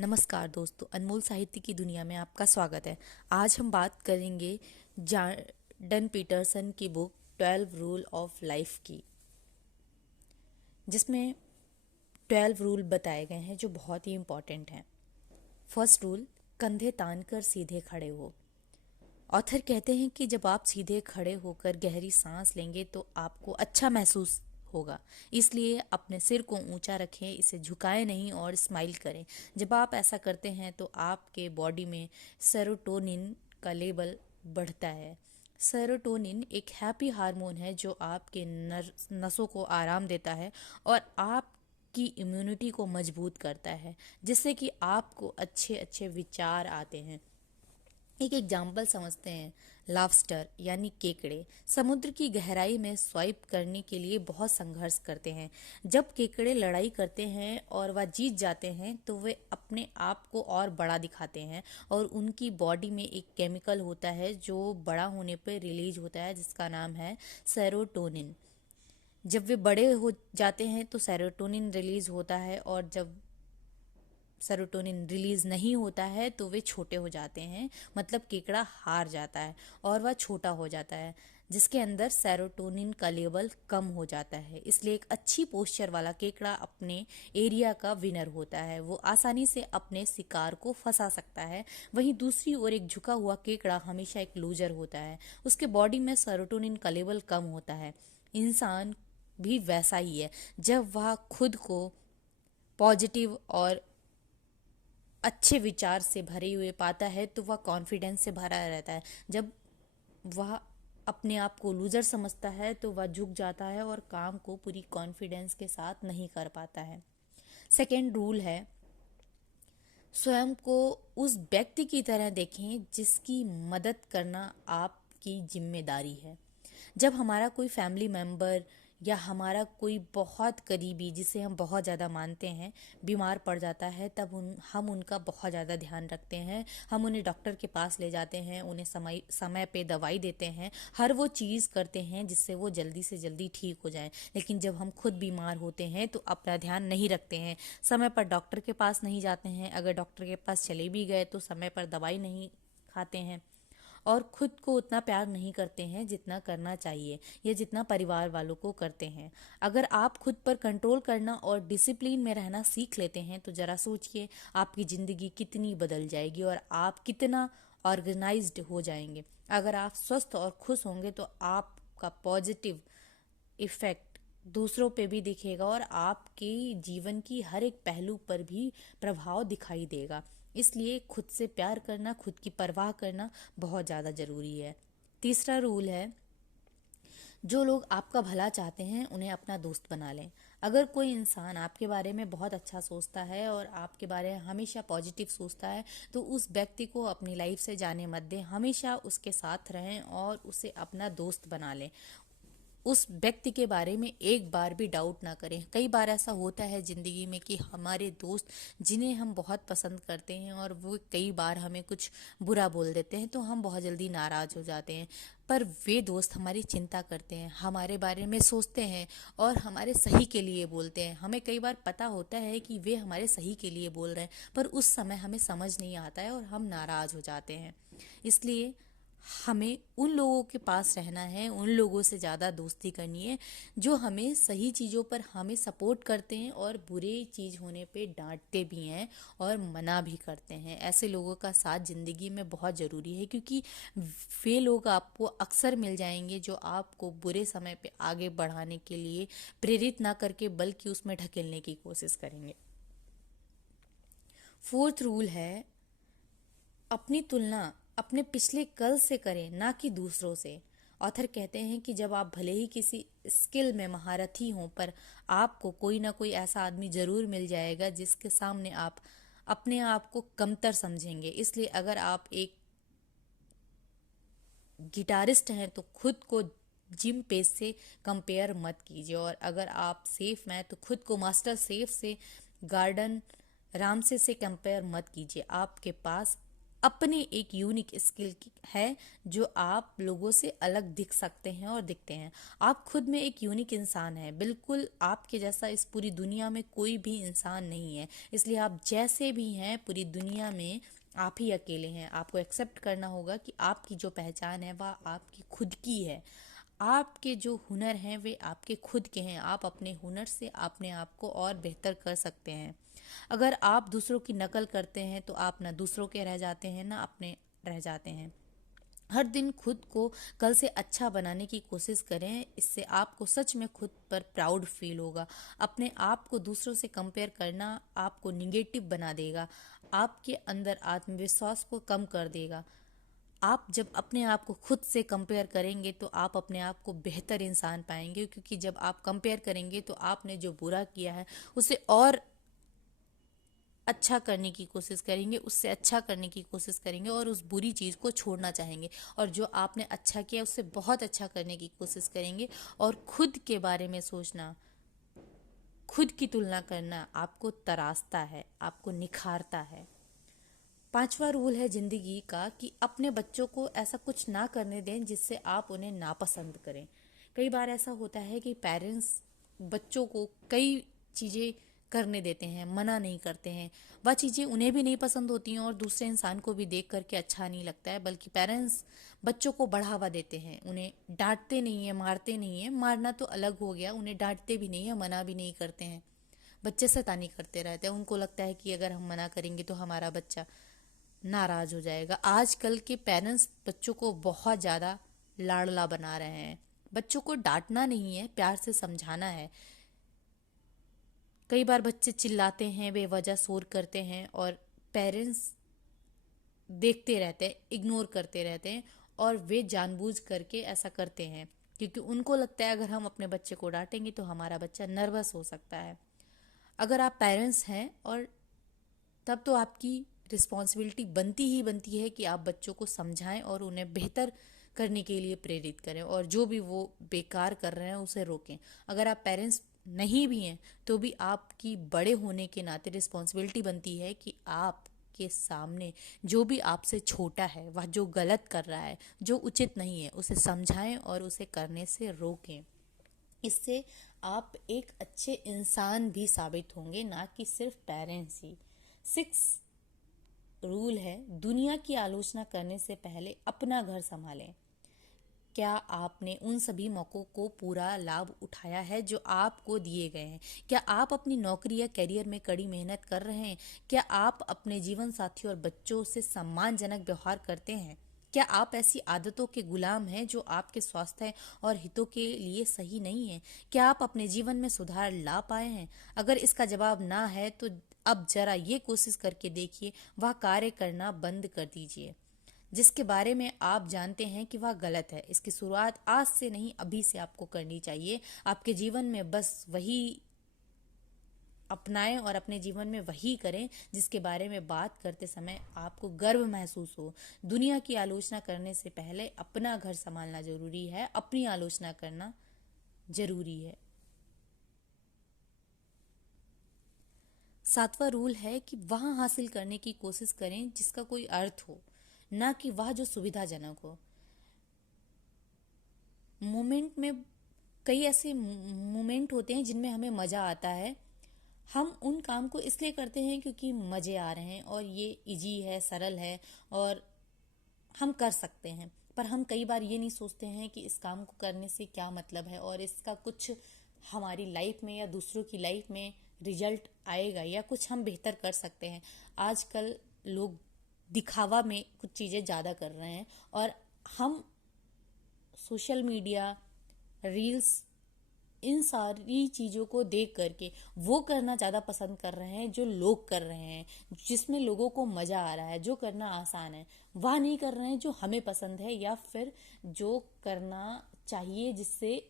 नमस्कार दोस्तों, अनमोल साहित्य की दुनिया में आपका स्वागत है। आज हम बात करेंगे जॉर्डन पीटरसन की बुक 12 रूल ऑफ लाइफ की, जिसमें 12 रूल बताए गए हैं जो बहुत ही इम्पोर्टेंट हैं। फर्स्ट रूल, कंधे तान कर सीधे खड़े हो। ऑथर कहते हैं कि जब आप सीधे खड़े होकर गहरी सांस लेंगे तो आपको अच्छा महसूस होगा। इसलिए अपने सिर को ऊंचा रखें, इसे झुकाएं नहीं और स्माइल करें। जब आप ऐसा करते हैं तो आपके बॉडी में सेरोटोनिन का लेवल बढ़ता है। सेरोटोनिन एक हैप्पी हार्मोन है जो आपके नसों को आराम देता है और आपकी इम्यूनिटी को मजबूत करता है, जिससे कि आपको अच्छे अच्छे विचार आते हैं। एक एग्जाम्पल समझते हैं। लॉबस्टर यानी केकड़े समुद्र की गहराई में स्वाइप करने के लिए बहुत संघर्ष करते हैं। जब केकड़े लड़ाई करते हैं और वह जीत जाते हैं तो वे अपने आप को और बड़ा दिखाते हैं और उनकी बॉडी में एक केमिकल होता है जो बड़ा होने पर रिलीज होता है, जिसका नाम है सेरोटोनिन। जब वे बड़े हो जाते हैं तो सेरोटोनिन रिलीज होता है और जब सेरोटोनिन रिलीज नहीं होता है तो वे छोटे हो जाते हैं, मतलब केकड़ा हार जाता है और वह छोटा हो जाता है, जिसके अंदर सेरोटोनिन का लेवल कम हो जाता है। इसलिए एक अच्छी पोस्चर वाला केकड़ा अपने एरिया का विनर होता है, वो आसानी से अपने शिकार को फंसा सकता है। वहीं दूसरी ओर एक झुका हुआ केकड़ा हमेशा एक लूजर होता है, उसके बॉडी में सेरोटोनिन का लेवल कम होता है। इंसान भी वैसा ही है। जब वह खुद को पॉजिटिव और अच्छे विचार से भरे हुए पाता है तो वह कॉन्फिडेंस से भरा रहता है। जब वह अपने आप को लूजर समझता है तो वह झुक जाता है और काम को पूरी कॉन्फिडेंस के साथ नहीं कर पाता है। सेकेंड रूल है, स्वयं को उस व्यक्ति की तरह देखें जिसकी मदद करना आपकी जिम्मेदारी है। जब हमारा कोई फैमिली मेम्बर या हमारा कोई बहुत करीबी जिसे हम बहुत ज़्यादा मानते हैं बीमार पड़ जाता है, तब हम उनका बहुत ज़्यादा ध्यान रखते हैं। हम उन्हें डॉक्टर के पास ले जाते हैं, उन्हें समय समय पे दवाई देते हैं, हर वो चीज़ करते हैं जिससे वो जल्दी से जल्दी ठीक हो जाएं। लेकिन जब हम खुद बीमार होते हैं तो अपना ध्यान नहीं रखते हैं, समय पर डॉक्टर के पास नहीं जाते हैं, अगर डॉक्टर के पास चले भी गए तो समय पर दवाई नहीं खाते हैं और खुद को उतना प्यार नहीं करते हैं जितना करना चाहिए या जितना परिवार वालों को करते हैं। अगर आप खुद पर कंट्रोल करना और डिसिप्लिन में रहना सीख लेते हैं तो जरा सोचिए आपकी ज़िंदगी कितनी बदल जाएगी और आप कितना ऑर्गेनाइज्ड हो जाएंगे। अगर आप स्वस्थ और खुश होंगे तो आपका पॉजिटिव इफेक्ट दूसरों पे भी दिखेगा और आपके जीवन की हर एक पहलू पर भी प्रभाव दिखाई देगा। इसलिए खुद से प्यार करना, खुद की परवाह करना बहुत ज़्यादा ज़रूरी है। तीसरा रूल है, जो लोग आपका भला चाहते हैं उन्हें अपना दोस्त बना लें। अगर कोई इंसान आपके बारे में बहुत अच्छा सोचता है और आपके बारे में हमेशा पॉजिटिव सोचता है तो उस व्यक्ति को अपनी लाइफ से जाने मत दें, हमेशा उसके साथ रहें और उसे अपना दोस्त बना लें। उस व्यक्ति के बारे में एक बार भी डाउट ना करें। कई बार ऐसा होता है ज़िंदगी में कि हमारे दोस्त जिन्हें हम बहुत पसंद करते हैं और वो कई बार हमें कुछ बुरा बोल देते हैं तो हम बहुत जल्दी नाराज़ हो जाते हैं। पर वे दोस्त हमारी चिंता करते हैं, हमारे बारे में सोचते हैं और हमारे सही के लिए बोलते हैं। हमें कई बार पता होता है कि वे हमारे सही के लिए बोल रहे हैं, पर उस समय हमें समझ नहीं आता है और हम नाराज़ हो जाते हैं। इसलिए हमें उन लोगों के पास रहना है, उन लोगों से ज़्यादा दोस्ती करनी है जो हमें सही चीज़ों पर हमें सपोर्ट करते हैं और बुरे चीज़ होने पे डांटते भी हैं और मना भी करते हैं। ऐसे लोगों का साथ ज़िंदगी में बहुत ज़रूरी है, क्योंकि वे लोग आपको अक्सर मिल जाएंगे जो आपको बुरे समय पे आगे बढ़ाने के लिए प्रेरित ना करके बल्कि उसमें ढकेलने की कोशिश करेंगे। फोर्थ रूल है, अपनी तुलना अपने पिछले कल से करें, ना कि दूसरों से। ऑथर कहते हैं कि जब आप भले ही किसी स्किल में महारथी हों, पर आपको कोई ना कोई ऐसा आदमी जरूर मिल जाएगा जिसके सामने आप अपने आप को कमतर समझेंगे। इसलिए अगर आप एक गिटारिस्ट हैं तो खुद को जिम पेस से कंपेयर मत कीजिए, और अगर आप सेफ में हैं तो खुद को मास्टर सेफ से गार्डन रामसे से कंपेयर मत कीजिए। आपके पास अपने एक यूनिक स्किल है जो आप लोगों से अलग दिख सकते हैं और दिखते हैं। आप खुद में एक यूनिक इंसान है, बिल्कुल आपके जैसा इस पूरी दुनिया में कोई भी इंसान नहीं है। इसलिए आप जैसे भी हैं पूरी दुनिया में आप ही अकेले हैं। आपको एक्सेप्ट करना होगा कि आपकी जो पहचान है वह आपकी खुद की है। आपके जो हुनर हैं वे आपके खुद के हैं। आप अपने हुनर से अपने आप को और बेहतर कर सकते हैं। अगर आप दूसरों की नकल करते हैं तो आप ना दूसरों के रह जाते हैं ना अपने रह जाते हैं। हर दिन खुद को कल से अच्छा बनाने की कोशिश करें, इससे आपको सच में खुद पर प्राउड फील होगा। अपने आप को दूसरों से कंपेयर करना आपको निगेटिव बना देगा, आपके अंदर आत्मविश्वास को कम कर देगा। आप जब अपने आप को खुद से कंपेयर करेंगे तो आप अपने आप को बेहतर इंसान पाएंगे, क्योंकि जब आप कंपेयर करेंगे तो आपने जो बुरा किया है उसे और अच्छा करने की कोशिश करेंगे, उससे अच्छा करने की कोशिश करेंगे और उस बुरी चीज़ को छोड़ना चाहेंगे। और जो आपने अच्छा किया उससे बहुत अच्छा करने की कोशिश करेंगे। और खुद के बारे में सोचना, खुद की तुलना करना आपको तराशता है, आपको निखारता है। पांचवा रूल है जिंदगी का कि अपने बच्चों को ऐसा कुछ ना करने दें जिससे आप उन्हें नापसंद करें। कई बार ऐसा होता है कि पेरेंट्स बच्चों को कई चीज़ें करने देते हैं, मना नहीं करते हैं। वह चीज़ें उन्हें भी नहीं पसंद होती हैं और दूसरे इंसान को भी देख करके अच्छा नहीं लगता है, बल्कि पेरेंट्स बच्चों को बढ़ावा देते हैं। उन्हें डांटते नहीं है, मारते नहीं है। मारना तो अलग हो गया, उन्हें डांटते भी नहीं है, मना भी नहीं करते हैं। बच्चे शैतानी करते रहते हैं। उनको लगता है कि अगर हम मना करेंगे तो हमारा बच्चा नाराज हो जाएगा। आजकल के पेरेंट्स बच्चों को बहुत ज़्यादा लाडला बना रहे हैं। बच्चों को डांटना नहीं है, प्यार से समझाना है। कई बार बच्चे चिल्लाते हैं, बेवजह शोर करते हैं और पेरेंट्स देखते रहते हैं, इग्नोर करते रहते हैं। और वे जानबूझ करके ऐसा करते हैं क्योंकि उनको लगता है अगर हम अपने बच्चे को डांटेंगे तो हमारा बच्चा नर्वस हो सकता है। अगर आप पेरेंट्स हैं और तब तो आपकी रिस्पॉन्सिबिलिटी बनती ही बनती है कि आप बच्चों को समझाएं और उन्हें बेहतर करने के लिए प्रेरित करें, और जो भी वो बेकार कर रहे हैं उसे रोकें। अगर आप पेरेंट्स नहीं भी हैं तो भी आपकी बड़े होने के नाते रिस्पॉन्सिबिलिटी बनती है कि आप के सामने जो भी आपसे छोटा है, वह जो गलत कर रहा है, जो उचित नहीं है, उसे समझाएं और उसे करने से रोकें। इससे आप एक अच्छे इंसान भी साबित होंगे, ना कि सिर्फ पेरेंट्स ही। 6 रूल है, दुनिया की आलोचना करने से पहले अपना घर संभालें। क्या आपने उन सभी मौक़ों को पूरा लाभ उठाया है जो आपको दिए गए हैं? क्या आप अपनी नौकरी या करियर में कड़ी मेहनत कर रहे हैं? क्या आप अपने जीवन साथी और बच्चों से सम्मानजनक व्यवहार करते हैं? क्या आप ऐसी आदतों के गुलाम हैं जो आपके स्वास्थ्य और हितों के लिए सही नहीं है? क्या आप अपने जीवन में सुधार ला पाए हैं? अगर इसका जवाब ना है तो अब जरा ये कोशिश करके देखिए, वह कार्य करना बंद कर दीजिए जिसके बारे में आप जानते हैं कि वह गलत है। इसकी शुरुआत आज से नहीं, अभी से आपको करनी चाहिए। आपके जीवन में बस वही अपनाएं और अपने जीवन में वही करें जिसके बारे में बात करते समय आपको गर्व महसूस हो। दुनिया की आलोचना करने से पहले अपना घर संभालना जरूरी है, अपनी आलोचना करना जरूरी है। 7वां रूल है कि वह हासिल करने की कोशिश करें जिसका कोई अर्थ हो, ना कि वह जो सुविधाजनक हो। मोमेंट में कई ऐसे मोमेंट होते हैं जिनमें हमें मज़ा आता है। हम उन काम को इसलिए करते हैं क्योंकि मज़े आ रहे हैं और ये इजी है, सरल है और हम कर सकते हैं। पर हम कई बार ये नहीं सोचते हैं कि इस काम को करने से क्या मतलब है और इसका कुछ हमारी लाइफ में या दूसरों की लाइफ में रिजल्ट आएगा या कुछ हम बेहतर कर सकते हैं। आजकल लोग दिखावा में कुछ चीज़ें ज़्यादा कर रहे हैं और हम सोशल मीडिया, रील्स, इन सारी चीज़ों को देख करके वो करना ज़्यादा पसंद कर रहे हैं जो लोग कर रहे हैं, जिसमें लोगों को मज़ा आ रहा है, जो करना आसान है। वह नहीं कर रहे हैं जो हमें पसंद है या फिर जो करना चाहिए जिससे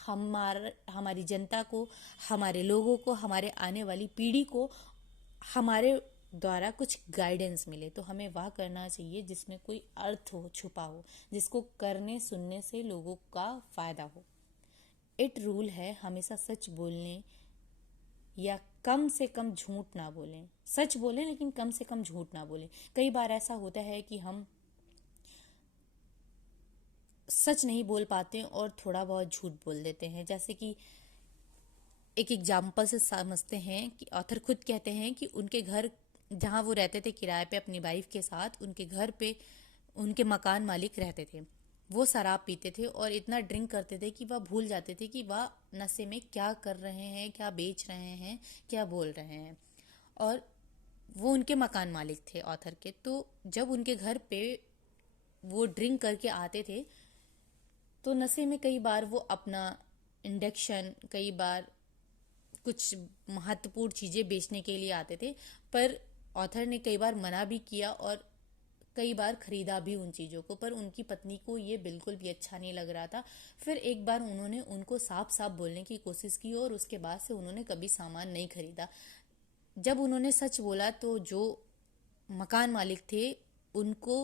हमारी जनता को, हमारे लोगों को, हमारे आने वाली पीढ़ी को हमारे द्वारा कुछ गाइडेंस मिले। तो हमें वह करना चाहिए जिसमें कोई अर्थ हो, छुपा हो, जिसको करने सुनने से लोगों का फ़ायदा हो। 8 रूल है, हमेशा सच बोलने या कम से कम झूठ ना बोलें, सच बोलें लेकिन कम से कम झूठ ना बोलें। कई बार ऐसा होता है कि हम सच नहीं बोल पाते और थोड़ा बहुत झूठ बोल देते हैं। जैसे कि एक एग्जाम्पल से समझते हैं कि ऑथर खुद कहते हैं कि उनके घर जहाँ वो रहते थे किराए पे अपनी वाइफ के साथ, उनके घर पे उनके मकान मालिक रहते थे। वो शराब पीते थे और इतना ड्रिंक करते थे कि वह भूल जाते थे कि वह नशे में क्या कर रहे हैं, क्या बेच रहे हैं, क्या बोल रहे हैं। और वो उनके मकान मालिक थे ऑथर के। तो जब उनके घर पे वो ड्रिंक करके आते थे तो नशे में कई बार वो अपना इंडक्शन, कई बार कुछ महत्वपूर्ण चीज़ें बेचने के लिए आते थे। पर ऑथर ने कई बार मना भी किया और कई बार खरीदा भी उन चीज़ों को, पर उनकी पत्नी को ये बिल्कुल भी अच्छा नहीं लग रहा था। फिर एक बार उन्होंने उनको साफ साफ बोलने की कोशिश की और उसके बाद से उन्होंने कभी सामान नहीं खरीदा। जब उन्होंने सच बोला तो जो मकान मालिक थे उनको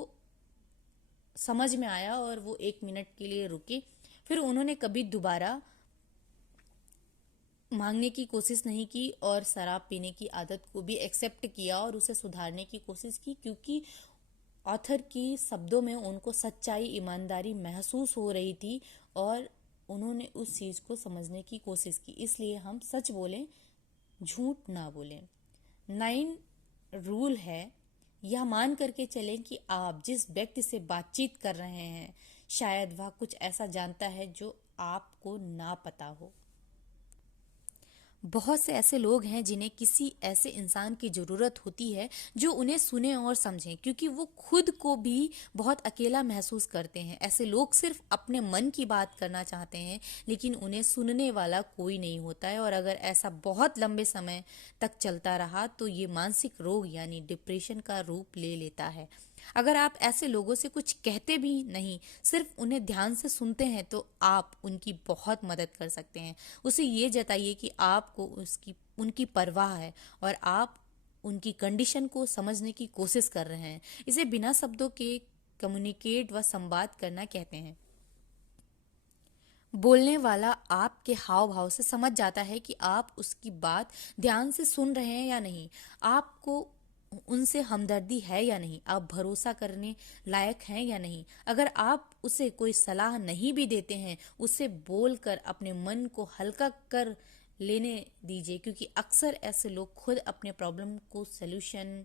समझ में आया और वो 1 मिनट के लिए रुके। फिर उन्होंने कभी दोबारा मांगने की कोशिश नहीं की और शराब पीने की आदत को भी एक्सेप्ट किया और उसे सुधारने की कोशिश की, क्योंकि ऑथर की शब्दों में उनको सच्चाई, ईमानदारी महसूस हो रही थी और उन्होंने उस चीज़ को समझने की कोशिश की। इसलिए हम सच बोलें, झूठ ना बोलें। 9 रूल है, यह मान करके चलें कि आप जिस व्यक्ति से बातचीत कर रहे हैं शायद वह कुछ ऐसा जानता है जो आपको ना पता हो। बहुत से ऐसे लोग हैं जिन्हें किसी ऐसे इंसान की ज़रूरत होती है जो उन्हें सुने और समझे, क्योंकि वो खुद को भी बहुत अकेला महसूस करते हैं। ऐसे लोग सिर्फ अपने मन की बात करना चाहते हैं लेकिन उन्हें सुनने वाला कोई नहीं होता है। और अगर ऐसा बहुत लंबे समय तक चलता रहा तो ये मानसिक रोग यानी डिप्रेशन का रूप ले लेता है। अगर आप ऐसे लोगों से कुछ कहते भी नहीं, सिर्फ उन्हें ध्यान से सुनते हैं, तो आप उनकी बहुत मदद कर सकते हैं। उसे ये जताइए कि आपको उनकी परवाह है और आप उनकी कंडीशन को समझने की कोशिश कर रहे हैं। इसे बिना शब्दों के कम्युनिकेट व संवाद करना कहते हैं। बोलने वाला आपके हाव भाव से समझ जाता है कि आप उसकी बात ध्यान से सुन रहे हैं या नहीं, आपको उनसे हमदर्दी है या नहीं, आप भरोसा करने लायक हैं या नहीं। अगर आप उसे कोई सलाह नहीं भी देते हैं, उसे बोलकर अपने मन को हल्का कर लेने दीजिए, क्योंकि अक्सर ऐसे लोग खुद अपने प्रॉब्लम को सल्यूशन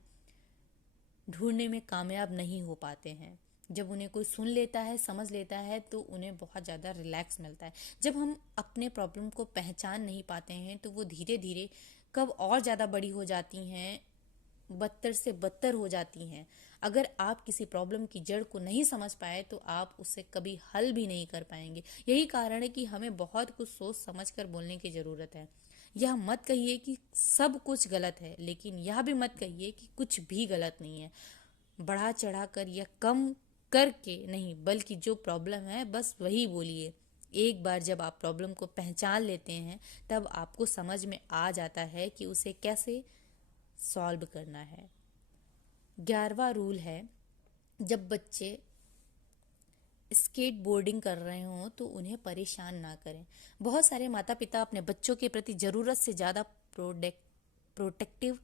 ढूंढने में कामयाब नहीं हो पाते हैं। जब उन्हें कोई सुन लेता है, समझ लेता है, तो उन्हें बहुत ज़्यादा रिलैक्स मिलता है। जब हम अपने प्रॉब्लम को पहचान नहीं पाते हैं तो वो धीरे धीरे कब और ज़्यादा बड़ी हो जाती हैं, बदतर से बदतर हो जाती हैं। अगर आप किसी प्रॉब्लम की जड़ को नहीं समझ पाए तो आप उसे कभी हल भी नहीं कर पाएंगे। यही कारण है कि हमें बहुत कुछ सोच समझ कर बोलने की ज़रूरत है। यह मत कहिए कि सब कुछ गलत है, लेकिन यह भी मत कहिए कि कुछ भी गलत नहीं है। बढ़ा चढ़ा कर या कम करके नहीं, बल्कि जो प्रॉब्लम है बस वही बोलिए। एक बार जब आप प्रॉब्लम को पहचान लेते हैं तब आपको समझ में आ जाता है कि उसे कैसे सॉल्व करना है। 11वां रूल है, जब बच्चे स्केट बोर्डिंग कर रहे हों तो उन्हें परेशान ना करें। बहुत सारे माता पिता अपने बच्चों के प्रति ज़रूरत से ज़्यादा प्रोटेक्टिव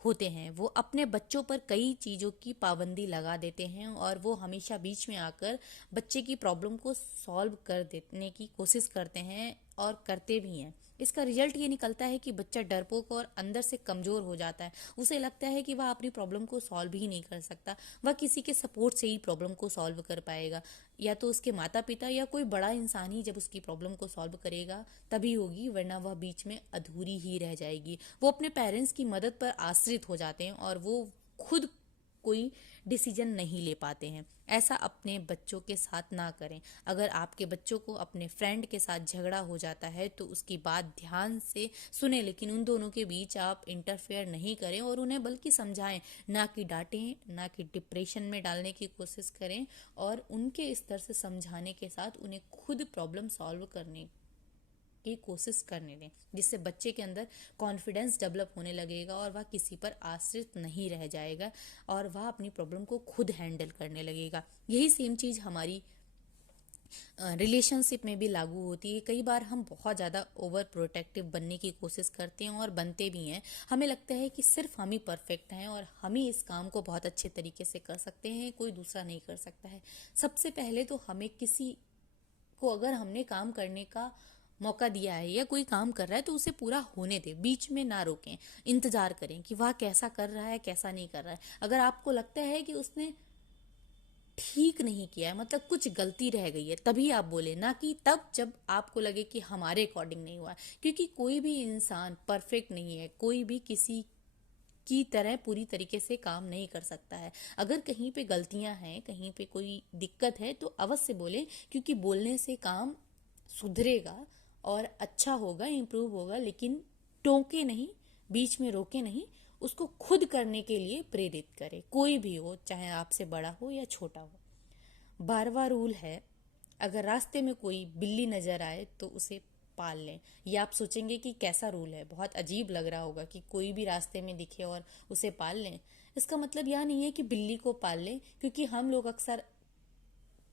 होते हैं। वो अपने बच्चों पर कई चीज़ों की पाबंदी लगा देते हैं और वो हमेशा बीच में आकर बच्चे की प्रॉब्लम को सॉल्व कर देने की कोशिश करते हैं और करते भी हैं। इसका रिजल्ट ये निकलता है कि बच्चा डरपोक और अंदर से कमज़ोर हो जाता है। उसे लगता है कि वह अपनी प्रॉब्लम को सॉल्व ही नहीं कर सकता, वह किसी के सपोर्ट से ही प्रॉब्लम को सॉल्व कर पाएगा। या तो उसके माता पिता या कोई बड़ा इंसान ही जब उसकी प्रॉब्लम को सॉल्व करेगा तभी होगी, वरना वह बीच में अधूरी ही रह जाएगी। वो अपने पेरेंट्स की मदद पर आश्रित हो जाते हैं और वो खुद कोई डिसीजन नहीं ले पाते हैं। ऐसा अपने बच्चों के साथ ना करें। अगर आपके बच्चों को अपने फ्रेंड के साथ झगड़ा हो जाता है तो उसकी बात ध्यान से सुने, लेकिन उन दोनों के बीच आप इंटरफेयर नहीं करें और उन्हें बल्कि समझाएं, ना कि डांटें, ना कि डिप्रेशन में डालने की कोशिश करें। और उनके स्तर से समझाने के साथ उन्हें खुद प्रॉब्लम सॉल्व करने की कोशिश करने दें, जिससे बच्चे के अंदर कॉन्फिडेंस डेवलप होने लगेगा और वह किसी पर आश्रित नहीं रह जाएगा और वह अपनी प्रॉब्लम को खुद हैंडल करने लगेगा। यही सेम चीज़ हमारी रिलेशनशिप में भी लागू होती है। कई बार हम बहुत ज़्यादा ओवर प्रोटेक्टिव बनने की कोशिश करते हैं और बनते भी हैं। हमें लगता है कि सिर्फ हम ही परफेक्ट हैं और हम ही इस काम को बहुत अच्छे तरीके से कर सकते हैं, कोई दूसरा नहीं कर सकता है। सबसे पहले तो हमें किसी को अगर हमने काम करने का मौका दिया है या कोई काम कर रहा है तो उसे पूरा होने दें, बीच में ना रोकें। इंतजार करें कि वह कैसा कर रहा है, कैसा नहीं कर रहा है। अगर आपको लगता है कि उसने ठीक नहीं किया है, मतलब कुछ गलती रह गई है, तभी आप बोले, ना कि तब जब आपको लगे कि हमारे अकॉर्डिंग नहीं हुआ है। क्योंकि कोई भी इंसान परफेक्ट नहीं है, कोई भी किसी की तरह पूरी तरीके से काम नहीं कर सकता है। अगर कहीं पे गलतियां हैं, कहीं पे कोई दिक्कत है तो अवश्य बोले, क्योंकि बोलने से काम सुधरेगा और अच्छा होगा, इम्प्रूव होगा। लेकिन टोके नहीं, बीच में रोके नहीं, उसको खुद करने के लिए प्रेरित करें, कोई भी हो, चाहे आपसे बड़ा हो या छोटा हो। 12वां रूल है, अगर रास्ते में कोई बिल्ली नजर आए तो उसे पाल लें। ये आप सोचेंगे कि कैसा रूल है, बहुत अजीब लग रहा होगा कि कोई भी रास्ते में दिखे और उसे पाल लें। इसका मतलब यह नहीं है कि बिल्ली को पाल लें, क्योंकि हम लोग अक्सर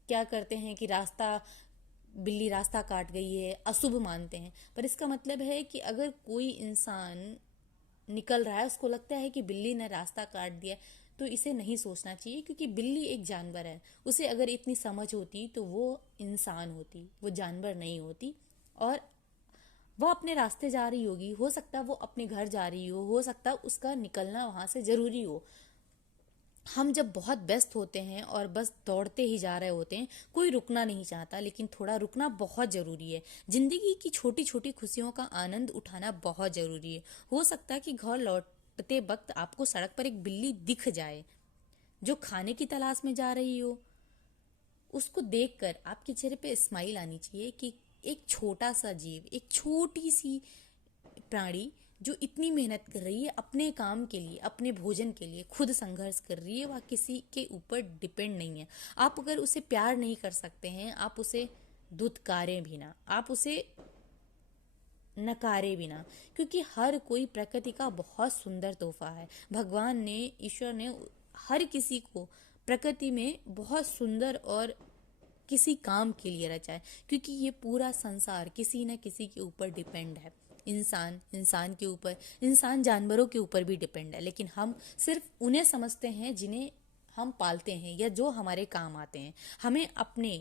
क्या करते हैं कि बिल्ली रास्ता काट गई है अशुभ मानते हैं। पर इसका मतलब है कि अगर कोई इंसान निकल रहा है, उसको लगता है कि बिल्ली ने रास्ता काट दिया, तो इसे नहीं सोचना चाहिए, क्योंकि बिल्ली एक जानवर है। उसे अगर इतनी समझ होती तो वो इंसान होती, वो जानवर नहीं होती। और वह अपने रास्ते जा रही होगी, हो सकता है वो अपने घर जा रही हो सकता है उसका निकलना वहां से जरूरी हो। हम जब बहुत व्यस्त होते हैं और बस दौड़ते ही जा रहे होते हैं, कोई रुकना नहीं चाहता, लेकिन थोड़ा रुकना बहुत ज़रूरी है। जिंदगी की छोटी छोटी खुशियों का आनंद उठाना बहुत ज़रूरी है। हो सकता है कि घर लौटते वक्त आपको सड़क पर एक बिल्ली दिख जाए जो खाने की तलाश में जा रही हो। उसको देखकर आपके चेहरे पे स्माइल आनी चाहिए कि एक छोटा सा जीव, एक छोटी सी प्राणी जो इतनी मेहनत कर रही है अपने काम के लिए, अपने भोजन के लिए, खुद संघर्ष कर रही है, वह किसी के ऊपर डिपेंड नहीं है। आप अगर उसे प्यार नहीं कर सकते हैं, आप उसे दुत्कारें भी ना, आप उसे नकारे भी ना, क्योंकि हर कोई प्रकृति का बहुत सुंदर तोहफा है। भगवान ने, ईश्वर ने हर किसी को प्रकृति में बहुत सुंदर और किसी काम के लिए रचा है, क्योंकि ये पूरा संसार किसी न किसी के ऊपर डिपेंड है। इंसान के ऊपर, इंसान जानवरों के ऊपर भी डिपेंड है, लेकिन हम सिर्फ उन्हें समझते हैं जिन्हें हम पालते हैं या जो हमारे काम आते हैं। हमें अपने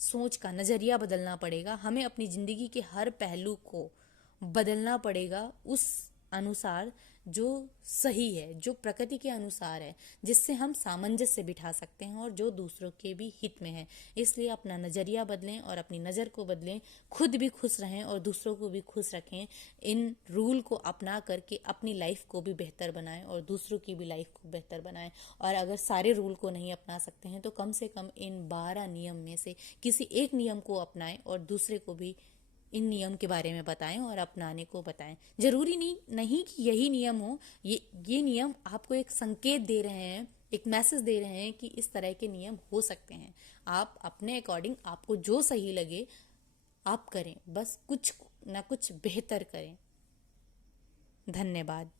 सोच का नज़रिया बदलना पड़ेगा, हमें अपनी ज़िंदगी के हर पहलू को बदलना पड़ेगा उस अनुसार जो सही है, जो प्रकृति के अनुसार है, जिससे हम सामंजस्य बिठा सकते हैं और जो दूसरों के भी हित में है। इसलिए अपना नज़रिया बदलें और अपनी नज़र को बदलें, खुद भी खुश रहें और दूसरों को भी खुश रखें। इन रूल को अपना करके अपनी लाइफ को भी बेहतर बनाएं और दूसरों की भी लाइफ को बेहतर बनाएं। और अगर सारे रूल को नहीं अपना सकते हैं तो कम से कम इन 12 नियम में से किसी एक नियम को अपनाएं और दूसरे को भी इन नियम के बारे में बताएं और अपनाने को बताएं। जरूरी नहीं कि यही नियम हो। ये नियम आपको एक संकेत दे रहे हैं, एक मैसेज दे रहे हैं कि इस तरह के नियम हो सकते हैं। आप अपने अकॉर्डिंग, आपको जो सही लगे आप करें, बस कुछ ना कुछ बेहतर करें। धन्यवाद।